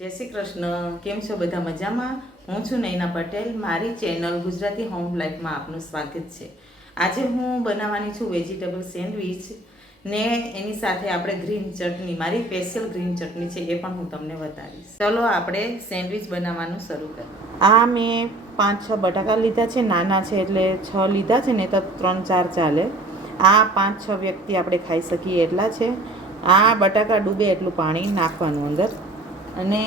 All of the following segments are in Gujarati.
જય શ્રી કૃષ્ણ. કેમ છો બધા? મજામાં? હું છું નૈના પટેલ. મારી ચેનલ ગુજરાતી હોમ લાઈફમાં આપનું સ્વાગત છે. આજે હું બનાવવાની છું વેજીટેબલ સેન્ડવિચ ને એની સાથે આપણે ગ્રીન ચટણી, મારી સ્પેશિયલ ગ્રીન ચટણી છે, એ પણ હું તમને બતાવીશ. ચલો આપણે સેન્ડવિચ બનાવવાનું શરૂ કરીએ. આ મેં 5-6 બટાકા લીધા છે. નાના છે એટલે 6 લીધા છે, ને તો 3-4 ચાલે. આ 5-6 વ્યક્તિ આપણે ખાઈ શકીએ એટલા છે. આ બટાકા ડૂબે એટલું પાણી નાખવાનું અંદર, અને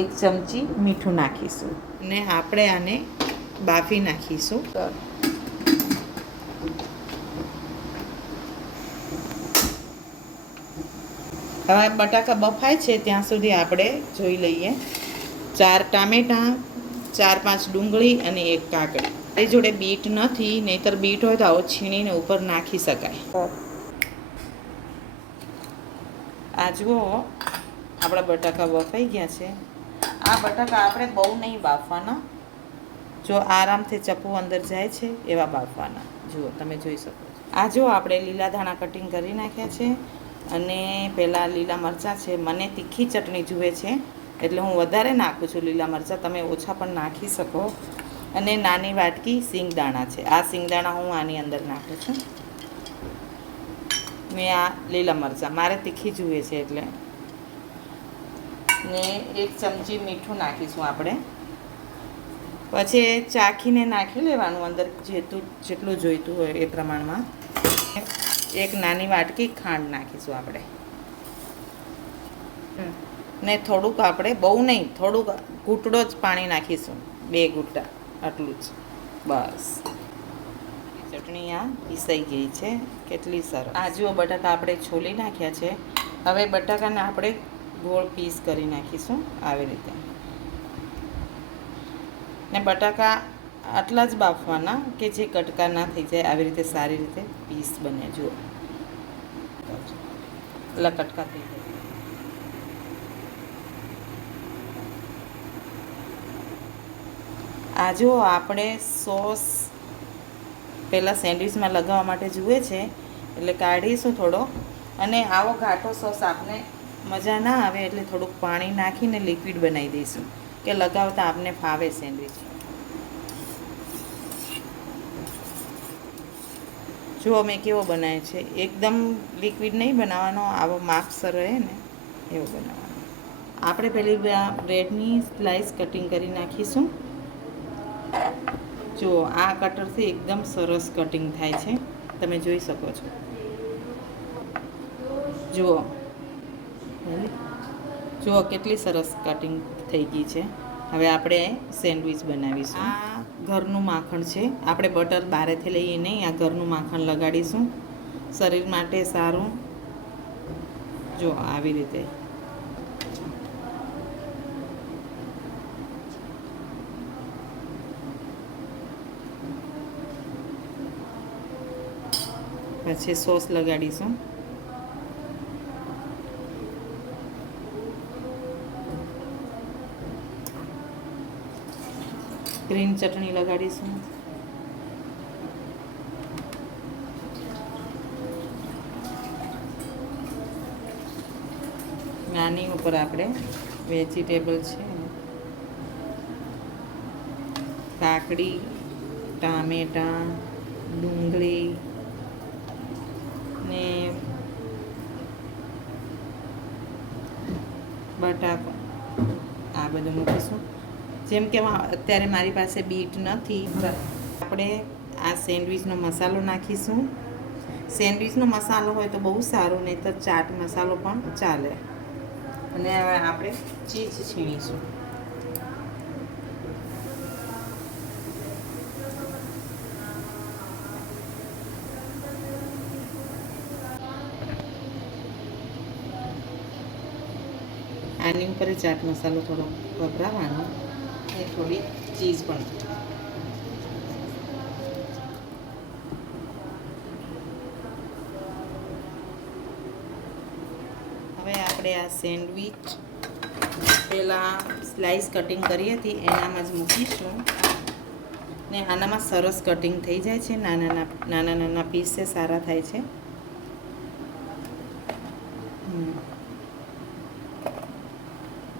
1 ચમચી મીઠું નાખીશું, અને આપણે આને બાફી નાખીશું. હવે બટાકા બફાય છે ત્યાં સુધી આપણે જોઈ લઈએ. 4 ટામેટાં, 4-5 ડુંગળી અને 1 કાકડી. એ જોડે બીટ નથી, નહીતર બીટ હોય તો આવો છીણીને ઉપર નાખી શકાય. આ જુઓ, આપણા બટાકા બફાઈ ગયા છે. આ બટાકા આપણે બહુ નહીં બાફવાના, જો આરામથી ચપ્પુ અંદર જાય છે એવા બાફવાના. જુઓ, તમે જોઈ શકો છો. આ જો આપણે લીલા ધાણા કટિંગ કરી નાખ્યા છે, અને પહેલાં લીલા મરચાં છે. મને તીખી ચટણી જુએ છે એટલે હું વધારે નાખું છું લીલા મરચાં, તમે ઓછા પણ નાખી શકો. અને નાની વાટકી સિંગદાણા છે. આ સિંગદાણા હું આની અંદર નાખું છું. મેં આ લીલા મરચાં, મારે તીખી જુએ છે એટલે. ને 1 ચમચી મીઠું નાખીશું આપણે. પછી ચાખીને નાખી લેવાનું અંદર, જેટલું જોઈતું હોય એ પ્રમાણમાં. 1 નાની વાટકી ખાંડ નાખીશું આપણે. ને થોડુંક આપણે, બહુ નહીં, થોડુંક ઘૂંટડો જ પાણી નાખીશું, 2 ઘૂંટા, આટલું જ બસ. ચટણી આ પીસાઈ ગઈ છે, કેટલી સરસ. આ જુઓ, બટાકા આપણે છોલી નાખ્યા છે. હવે બટાકાને આપણે ગોળ પીસ કરી નાખીશું આવી રીતે. ને બટાકા આટલા જ બાફવાના કે જે કટકા ના થઈ જાય, આવી રીતે સારી રીતે પીસ બને. જુઓ, એટલે કટકા થઈ જાય. આ જો આપણે સોસ પહેલાં સેન્ડવિચમાં લગાવવા માટે જુએ છે એટલે કાઢીશું થોડો. અને આવો ઘાટો સોસ આપને મજા ના આવે એટલે થોડુંક પાણી નાખીને લિક્વિડ બનાવી દઈશું, કે લગાવતા આપને ફાવે સેન્ડવિચ. જુઓ મેં કેવો બનાવે છે, એકદમ લિક્વિડ નહીં બનાવવાનો, આવો માપસર રહે ને એવો બનાવવાનો. આપણે પહેલી બ્રેડની સ્લાઇસ કટિંગ કરી નાખીશું. જુઓ, આ કટરથી એકદમ સરસ કટિંગ થાય છે, તમે જોઈ શકો છો. જુઓ જુઓ કેટલી સરસ કટિંગ થઈ ગઈ છે. હવે આપણે સેન્ડવિચ બનાવીશું. આ ઘરનું માખણ છે, આપણે બટર બહારેથી લઈએ નહીં, આ ઘરનું માખણ લગાડીશું, શરીર માટે સારું. જો આવી રીતે. પછી સોસ લગાડીશું. ગ્રીન ચટણી લગાડીશું. નાની ઉપર આપણે વેજીટેબલ છે, કાકડી, ટામેટાં, ડુંગળી ને બટાકો, આ બધું મૂકીશું. જેમ કે અત્યારે મારી પાસે બીટ નથી, આપણે આ સેન્ડવિચનો મસાલો નાખીશું. સેન્ડવિચનો મસાલો હોય તો બહુ સારું, નહીં તો ચાટ મસાલો પણ ચાલે. અને હવે આપણે ચીઝ છીણીશું. આની ઉપર ચાટ મસાલો થોડો વપરાવાનો, અને થોડી ચીઝ પણ. હવે આપણે આ સેન્ડવિચ પહેલાં સ્લાઇસ કટિંગ કરી હતી એનામાં જ મૂકીશું. ને આનામાં સરસ કટિંગ થઈ જાય છે, નાના નાના પીસ છે, સારા થાય છે.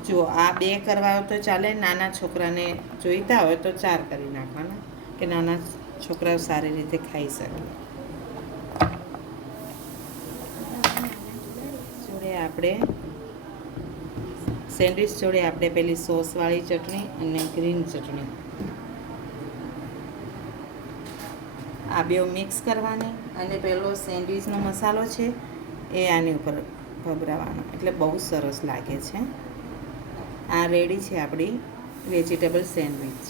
જો આ 2 કરવા હોય તો ચાલે, નાના છોકરાને જોઈતા હોય તો 4 કરી નાખવાના, કે નાના છોકરાઓ સારી રીતે ખાઈ શકે. જોડે આપણે સેન્ડવિચ જોડે આપણે પેલી સોસવાળી ચટણી અને ગ્રીન ચટણી આ બે મિક્સ કરવાની, અને પેલો સેન્ડવિચનો મસાલો છે એ આની ઉપર ભભરાવાનો, એટલે બહુ સરસ લાગે છે. આ રેડી છે આપણી વેજીટેબલ સેન્ડવિચ.